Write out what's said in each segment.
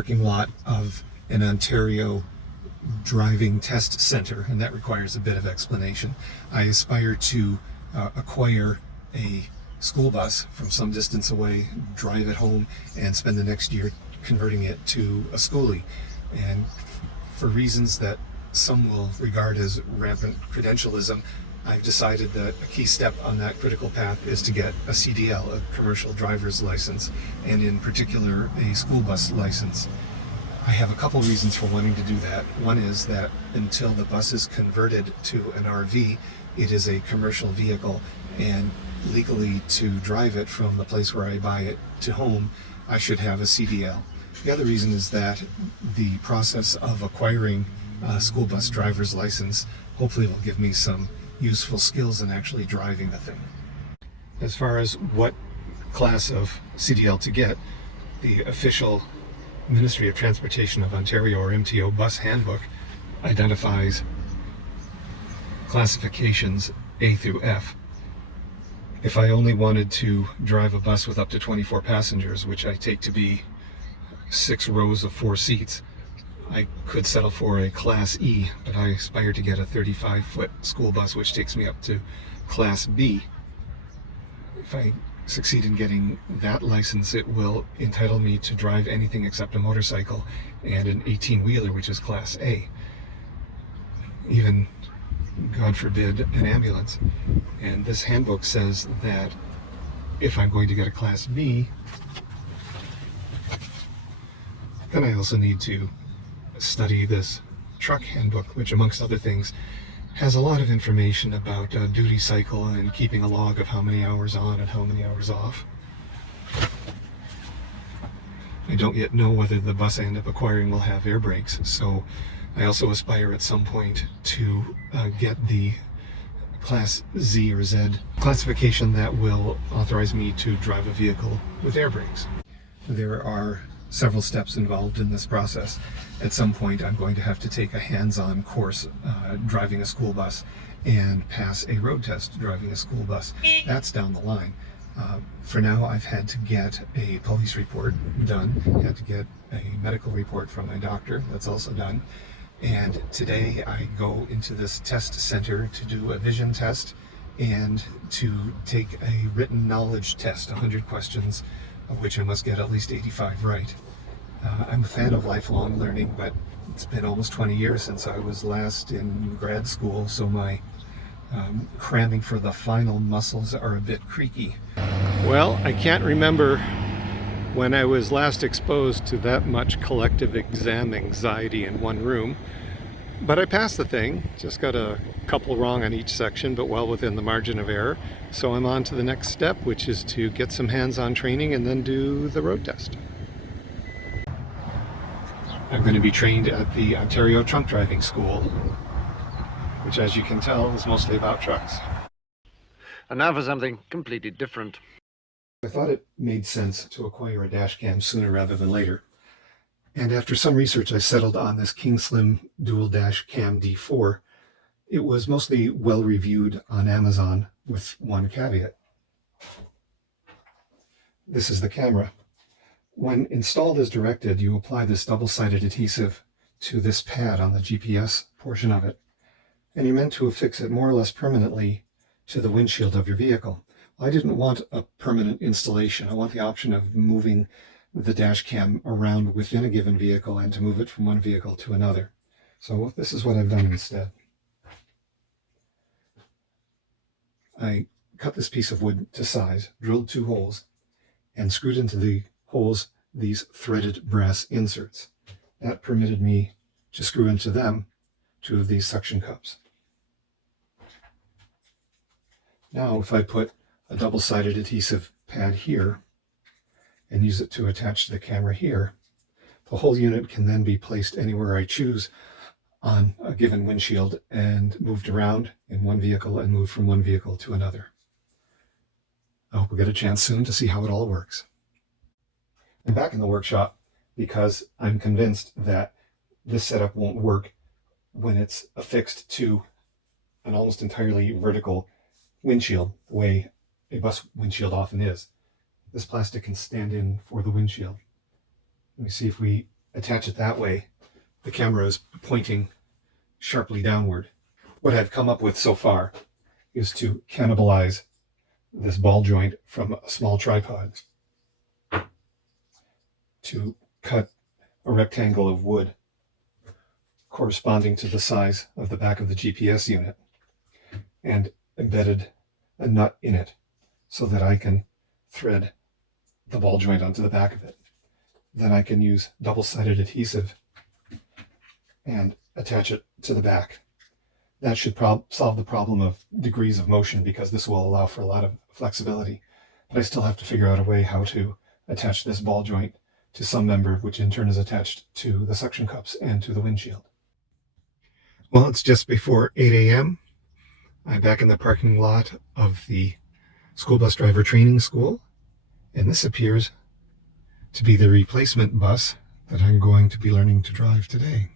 parking lot of an Ontario driving test center, and that requires a bit of explanation. I aspire to acquire a school bus from some distance away, drive it home, and spend the next year converting it to a schoolie. And for reasons that some will regard as rampant credentialism, I've decided that a key step on that critical path is to get a CDL, a commercial driver's license, and in particular a school bus license. I have a couple reasons for wanting to do that. One is that until the bus is converted to an RV, it is a commercial vehicle, and legally to drive it from the place where I buy it to home, I should have a CDL. The other reason is that the process of acquiring a school bus driver's license hopefully will give me some useful skills in actually driving the thing. As far as what class of CDL to get, the official Ministry of Transportation of Ontario, or MTO, bus handbook identifies classifications A through F. If I only wanted to drive a bus with up to 24 passengers, which I take to be 6 rows of 4 seats, I could settle for a Class E, but I aspire to get a 35-foot school bus, which takes me up to Class B. If I succeed in getting that license, it will entitle me to drive anything except a motorcycle and an 18-wheeler, which is Class A. Even, God forbid, an ambulance. And this handbook says that if I'm going to get a Class B, then I also need to study this truck handbook, which amongst other things has a lot of information about duty cycle and keeping a log of how many hours on and how many hours off. I don't yet know whether the bus I end up acquiring will have air brakes, so I also aspire at some point to get the Class Z or Z classification that will authorize me to drive a vehicle with air brakes. There are several steps involved in this process. At some point I'm going to have to take a hands-on course driving a school bus and pass a road test driving a school bus. That's down the line. For now, I've had to get a police report done, had to get a medical report from my doctor, that's also done. And today I go into this test center to do a vision test and to take a written knowledge test, 100 questions, of which I must get at least 85 right. I'm a fan of lifelong learning, but it's been almost 20 years since I was last in grad school, so my cramming for the final muscles are a bit creaky. Well, I can't remember when I was last exposed to that much collective exam anxiety in one room, but I passed the thing, just got a couple wrong on each section, but well within the margin of error. So I'm on to the next step, which is to get some hands-on training and then do the road test. I'm going to be trained at the Ontario Trunk Driving School, which, as you can tell, is mostly about trucks. And now for something completely different. I thought it made sense to acquire a dash cam sooner rather than later. And after some research, I settled on this King Slim Dual Dash Cam D4. It was mostly well reviewed on Amazon, with one caveat. This is the camera. When installed as directed, you apply this double-sided adhesive to this pad on the GPS portion of it, and you're meant to affix it more or less permanently to the windshield of your vehicle. I didn't want a permanent installation. I want the option of moving the dash cam around within a given vehicle and to move it from one vehicle to another. So this is what I've done instead. I cut this piece of wood to size, drilled 2 holes, and screwed into the holes these threaded brass inserts. That permitted me to screw into them 2 of these suction cups. Now if I put a double-sided adhesive pad here and use it to attach to the camera here, the whole unit can then be placed anywhere I choose on a given windshield and moved around in one vehicle and moved from one vehicle to another. I hope we'll get a chance soon to see how it all works. I'm back in the workshop because I'm convinced that this setup won't work when it's affixed to an almost entirely vertical windshield, the way a bus windshield often is. This plastic can stand in for the windshield. Let me see if we attach it that way, the camera is pointing sharply downward. What I've come up with so far is to cannibalize this ball joint from a small tripod to cut a rectangle of wood corresponding to the size of the back of the GPS unit and embedded a nut in it so that I can thread the ball joint onto the back of it. Then I can use double-sided adhesive and attach it to the back. That should solve the problem of degrees of motion, because this will allow for a lot of flexibility. But I still have to figure out a way how to attach this ball joint to some member, which in turn is attached to the suction cups and to the windshield. Well, it's just before 8 a.m. I'm back in the parking lot of the school bus driver training school, and this appears to be the replacement bus that I'm going to be learning to drive today.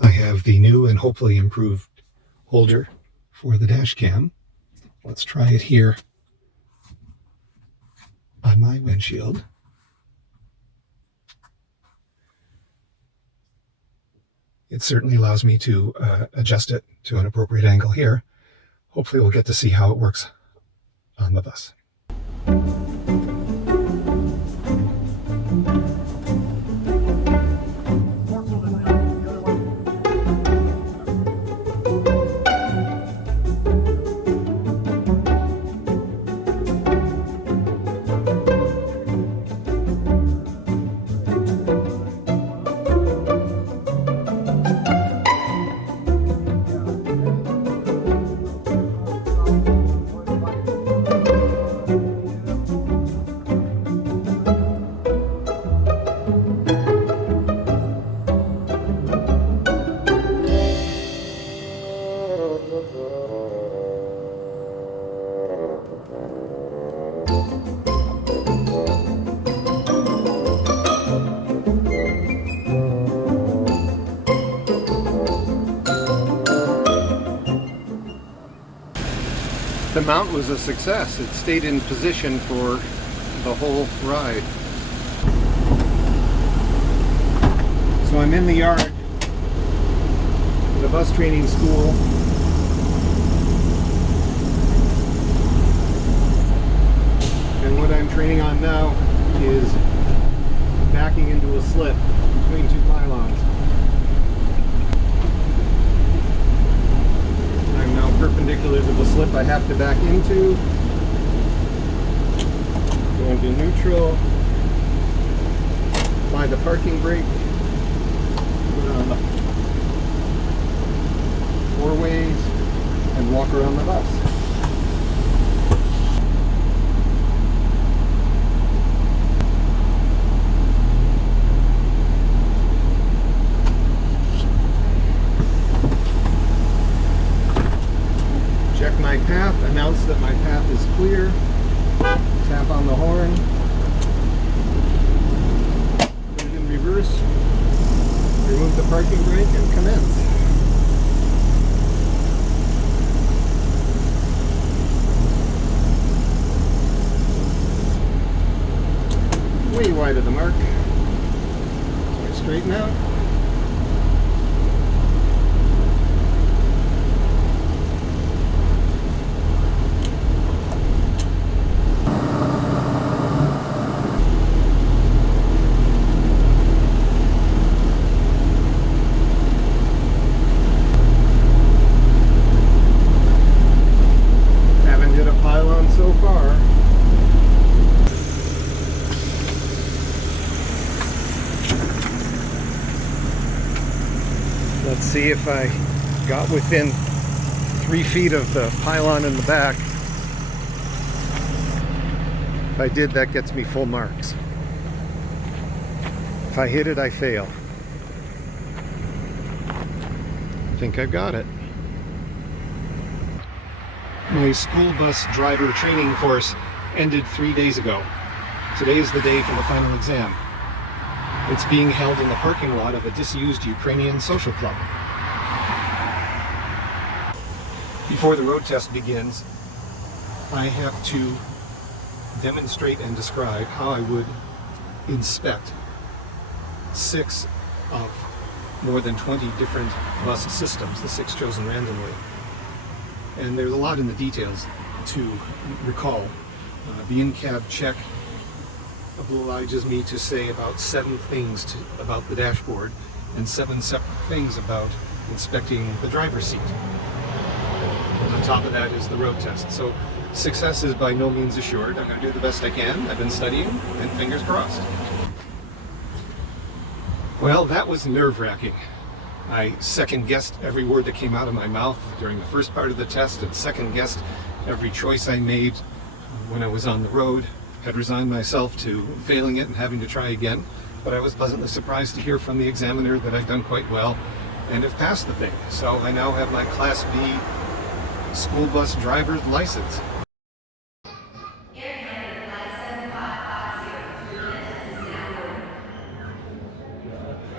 I have the new and hopefully improved holder for the dash cam. Let's try it here on my windshield. It certainly allows me to adjust it to an appropriate angle here. Hopefully we'll get to see how it works on the bus. The mount was a success. It stayed in position for the whole ride. So I'm in the yard of the bus training school. And what I'm training on now is backing into a slip between two pylons. I'm now perpendicular to the slip I have to back into. Go into neutral. Apply the parking brake. Put it on the four ways and walk around the bus. Check my path, announce that my path is clear, tap on the horn, put it in reverse, remove the parking brake and commence. Way wide of the mark. So I straighten out. So far. Let's see if I got within 3 feet of the pylon in the back. If I did, that gets me full marks. If I hit it, I fail. I think I've got it. My school bus driver training course ended 3 days ago. Today is the day for the final exam. It's being held in the parking lot of a disused Ukrainian social club. Before the road test begins, I have to demonstrate and describe how I would inspect 6 of more than 20 different bus systems, the 6 chosen randomly. And there's a lot in the details to recall. The in-cab check obliges me to say about 7 things about the dashboard and 7 separate things about inspecting the driver's seat. And on top of that is the road test. So success is by no means assured. I'm going to do the best I can. I've been studying, and fingers crossed. Well, that was nerve-wracking. I second-guessed every word that came out of my mouth during the first part of the test, and second-guessed every choice I made when I was on the road. Had resigned myself to failing it and having to try again, but I was pleasantly surprised to hear from the examiner that I've done quite well and have passed the thing. So I now have my Class B school bus driver's license.